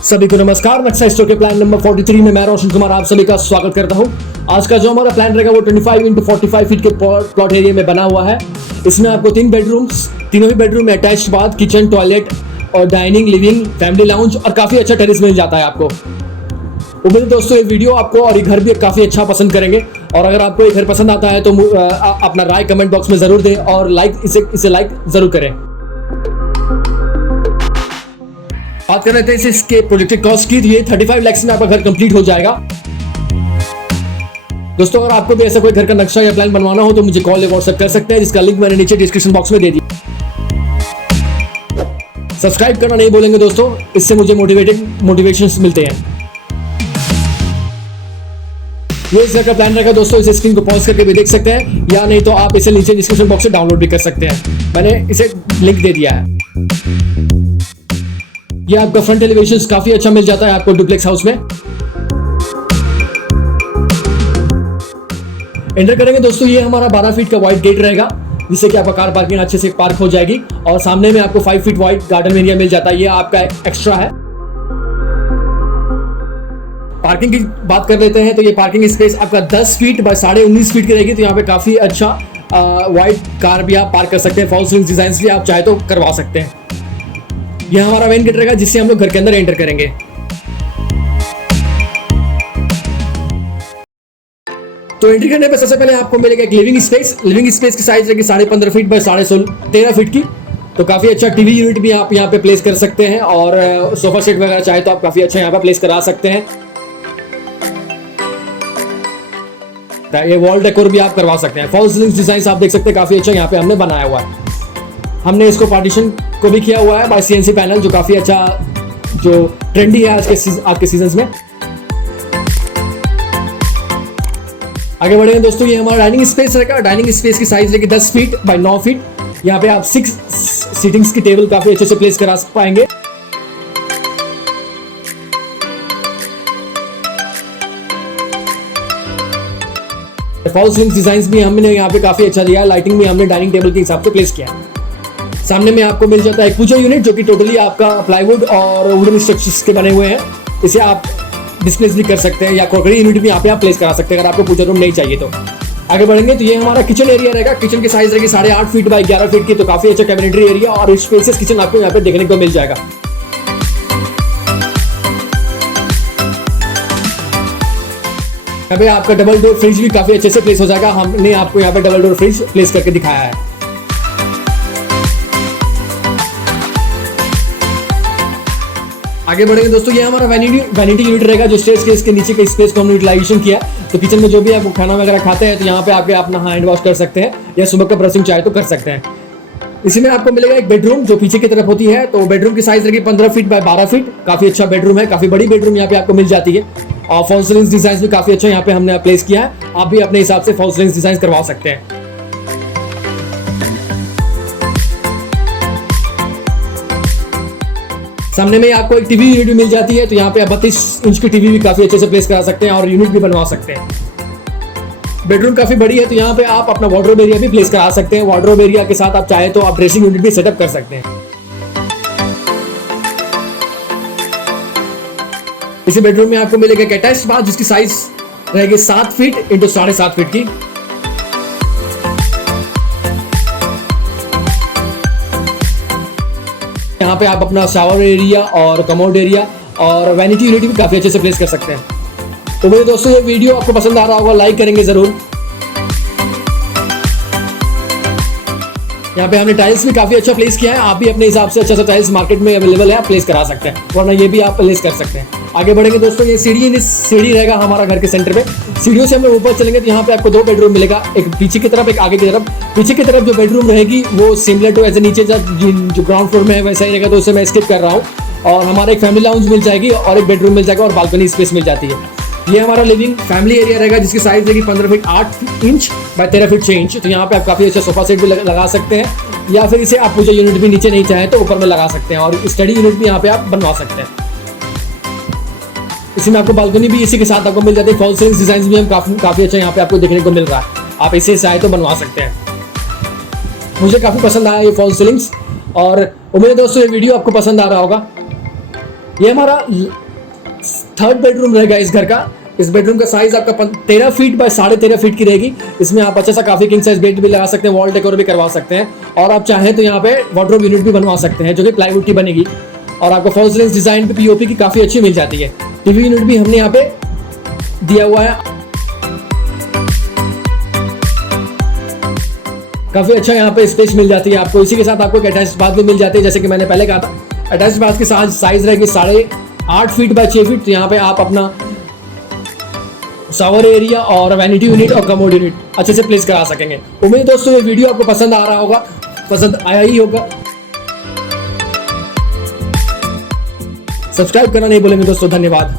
सभी को नमस्कार। नक्शा स्टोर के प्लान नंबर 43 में मैं रोशन कुमार आप सभी का स्वागत करता हूं। आज का जो हमारा प्लान रहेगा वो 25x45 फीट के प्लॉट एरिया में बना हुआ है। इसमें आपको 3 बेडरूम्स, तीनों ही बेडरूम में अटैच्ड बाथ, किचन, टॉयलेट और डाइनिंग, लिविंग, फैमिली लाउंज और काफी अच्छा टेरेस मिल जाता है आपको। उम्मीद है दोस्तों ये वीडियो आपको और ये घर भी काफी अच्छा पसंद करेंगे। और अगर आपको ये घर पसंद आता है तो अपना राय कमेंट बॉक्स में जरूर दें और इसे लाइक जरूर करें। बात कर रहे थे इसके प्रोजेक्टेड कॉस्ट की, ये 35 लाख में आपका घर कंप्लीट हो जाएगा। दोस्तों अगर आपको भी ऐसा कोई घर का नक्शा या प्लान बनवाना हो तो मुझे कॉल या व्हाट्सएप कर सकते हैं, जिसका लिंक मैंने नीचे डिस्क्रिप्शन बॉक्स में दे दिया। सब्सक्राइब करना नहीं भूलेंगे दोस्तों, इससे मुझे मोटिवेशन मिलते हैं। ये इस घर का प्लान रहेगा दोस्तों, इसे स्क्रीन को पॉज करके भी देख सकते हैं या नहीं तो आप इसे नीचे डिस्क्रिप्शन बॉक्स से डाउनलोड भी कर सकते हैं। मैंने इसे लिंक दे दिया है। ये आपका फ्रंट एलिवेशन काफी अच्छा मिल जाता है आपको डुप्लेक्स हाउस में। एंटर करेंगे दोस्तों, ये हमारा 12 फीट का वाइड गेट रहेगा, जिससे कि आपका कार पार्किंग अच्छे से पार्क हो जाएगी। और सामने में आपको 5 फीट वाइड गार्डन एरिया मिल जाता है, ये आपका एक्स्ट्रा है। पार्किंग की बात कर लेते हैं तो ये पार्किंग स्पेस आपका 10 फीट बाय 19.5 फीट की रहेगी। तो यहाँ पे काफी अच्छा वाइड कार भी आप पार्क कर सकते हैं। फॉल सीलिंग डिजाइन भी आप चाहे तो करवा सकते हैं। यह हमारा मेन गेट रहेगा, जिससे हम लोग घर के अंदर एंटर करेंगे। तो एंट्री करने पर सबसे पहले आपको मिलेगा एक लिविंग स्पेस। लिविंग स्पेस की साइज रहेगी 15.5 फीट बाय 13 फीट की। तो काफी अच्छा टीवी यूनिट भी आप यहाँ पे प्लेस कर सकते हैं और सोफा सेट वगैरह चाहे तो आप काफी अच्छा यहाँ पे प्लेस करा सकते हैं। ये वॉल डेकोर भी आप करवा सकते हैं। फॉल सीलिंग डिजाइन आप देख सकते हैं, काफी अच्छा यहाँ पे हमने बनाया हुआ है। हमने इसको पार्टीशन को भी किया हुआ है बाय सीएनसी पैनल, जो काफी अच्छा जो ट्रेंडी है आज के सीजन में। आगे बढ़ेंगे दोस्तों, ये हमारा डाइनिंग स्पेस रहेगा। डाइनिंग स्पेस की साइज रहेगी 10 फीट बाय 9 फीट। यहाँ पे आप 6 सीटिंग्स की टेबल काफी अच्छे से प्लेस करा पाएंगे। फॉल सीलिंग डिजाइन भी हमने यहाँ पे काफी अच्छा दिया है। लाइटिंग भी हमने डाइनिंग टेबल के हिसाब से प्लेस किया है। सामने में आपको मिल जाता है एक पूजा यूनिट, जो कि टोटली आपका प्लाईवुड और वुडन स्ट्रक्चर्स के बने हुए हैं। इसे आप डिस्प्लेस भी कर सकते हैं या क्रॉकरी यूनिट भी यहाँ पे आप प्लेस करा सकते हैं अगर आपको पूजा रूम नहीं चाहिए तो। आगे बढ़ेंगे तो ये हमारा किचन एरिया रहेगा। किचन की साइज रहेगी 8.5 फीट बाय 11 फीट की। तो काफी अच्छा कैबिनेटरी एरिया और स्पेसियस किचन आपको यहाँ पे देखने को मिल जाएगा। यहाँ पे आपका डबल डोर फ्रिज भी काफी अच्छे से प्लेस हो जाएगा। हमने आपको यहाँ पे डबल डोर फ्रिज प्लेस करके दिखाया है। आगे बढ़ेंगे दोस्तों, ये हमारा वैनिटी यूनिट रहेगा, जो स्टेयरकेस के नीचे के स्पेस को हमने यूटिलाइजेशन किया। तो किचन में जो भी आप खाना वगैरह खाते हैं तो यहाँ पे आके अपना हैंड वॉश कर सकते हैं या सुबह का ब्रशिंग चाहे तो कर सकते हैं। इसी में आपको मिलेगा एक बेडरूम, जो पीछे की तरफ होती है। तो बेडरूम की साइज रहेगी 15 फीट बाय 12 फीट। काफी अच्छा बेडरूम है, काफी बड़ी बेडरूम यहाँ पे आपको मिल जाती है। और फॉल सीलिंग डिजाइन भी काफी अच्छा यहाँ पे हमने प्लेस किया है। आप भी अपने हिसाब से फॉल सीलिंग डिजाइन करवा सकते हैं। सामने में आपको एक टीवी यूनिट भी मिल जाती है। तो यहाँ पे 32 इंच की टीवी भी काफी अच्छे से प्लेस करा सकते हैं और यूनिट भी बनवा सकते हैं। बेडरूम काफी बड़ी है, तो यहाँ पे आप अपना वार्डरोब एरिया भी प्लेस करा सकते हैं। वार्डरोब एरिया के साथ आप चाहे तो आप ड्रेसिंग यूनिट भी सेटअप कर सकते हैं। इसी बेडरूम में आपको मिलेगा एक अटैच्ड बाथ, जिसकी साइज रहेगी 7 फीट इंटू 7.5 फीट की। यहाँ पे आप अपना शावर एरिया और कमोड एरिया और वैनिटी यूनिट भी काफी अच्छे से प्लेस कर सकते हैं। तो मेरे दोस्तों ये वीडियो आपको पसंद आ रहा होगा, लाइक करेंगे जरूर। यहाँ पे हमने टाइल्स भी काफी अच्छा प्लेस किया है। आप भी अपने हिसाब से अच्छा सा टाइल्स मार्केट में अवेलेबल है, आप प्लेस करा सकते हैं, वरना ये भी आप प्लेस कर सकते हैं। आगे बढ़ेंगे दोस्तों, ये सीढ़ी रहेगा हमारा घर के सेंटर में। सीढ़ियों से हम लोग ऊपर चलेंगे तो यहाँ पे आपको 2 बेडरूम मिलेगा, एक पीछे की तरफ, एक आगे की तरफ। पीछे की तरफ जो बेडरूम रहेगी वो सिमिलर टू ऐसे नीचे जो ग्राउंड फ्लोर में है वैसा ही रहेगा, तो उसे मैं स्किप कर रहा हूँ। और हमारा एक फैमिली लाउंज मिल जाएगी और एक बेडरूम मिल जाएगा और बालकनी स्पेस मिल जाती है। ये हमारा लिविंग फैमिली एरिया रहेगा, जिसकी साइज रहेगी 15 feet 8 inch by 13 feet 6 inch. तो यहाँ पे आप काफी अच्छा सोफा सेट भी लगा सकते हैं या फिर इसे आप पूजा यूनिट भी नीचे नहीं चाहे तो ऊपर में लगा सकते हैं और स्टडी यूनिट भी यहाँ पे आप बनवा सकते हैं। इसी में आपको बालकनी भी इसी के साथ आपको मिल जाती है। फॉल सीलिंग डिजाइन भी हम काफी अच्छा यहाँ पे आपको देखने को मिल रहा है। आप इसे चाहे तो बनवा सकते हैं। मुझे काफी पसंद आया ये फॉल सीलिंग्स और उम्मीद है दोस्तों ये वीडियो आपको पसंद आ रहा होगा। ये हमारा थर्ड बेडरूम रहेगा इस घर का। इस बेडरूम का साइज आपका 13 फीट बाय 13.5 फीट की रहेगी। इसमें आप अच्छा सा काफी किंग साइज बेड भी लगा सकते हैं, वॉल डेकोर भी करवा सकते हैं, और आप चाहें तो यहाँ पे वार्डरोब यूनिट भी बनवा सकते हैं जो कि प्लाईवुड की बनेगी, और आपको फॉल्स सीलिंग डिजाइन पे पीओपी की काफी अच्छी मिल जाती है। टीवी यूनिट भी हमने यहाँ पे दिया हुआ है, काफी अच्छा यहाँ पे स्पेस मिल जाती है आपको। इसी के साथ आपको एक अटैच्ड बाथ भी मिल जाती है, जैसे कि मैंने पहले कहा था। अटैच्ड बाथ की साइज रहेगी 8.5 फीट बाय 6 फीट। तो यहाँ पे आप अपना शावर एरिया और वैनिटी यूनिट और कमोड यूनिट अच्छे से प्लेस करा सकेंगे। उम्मीद दोस्तों ये वीडियो आपको पसंद आ रहा होगा, पसंद आया ही होगा। सब्सक्राइब करना नहीं भूलेंगे दोस्तों। धन्यवाद।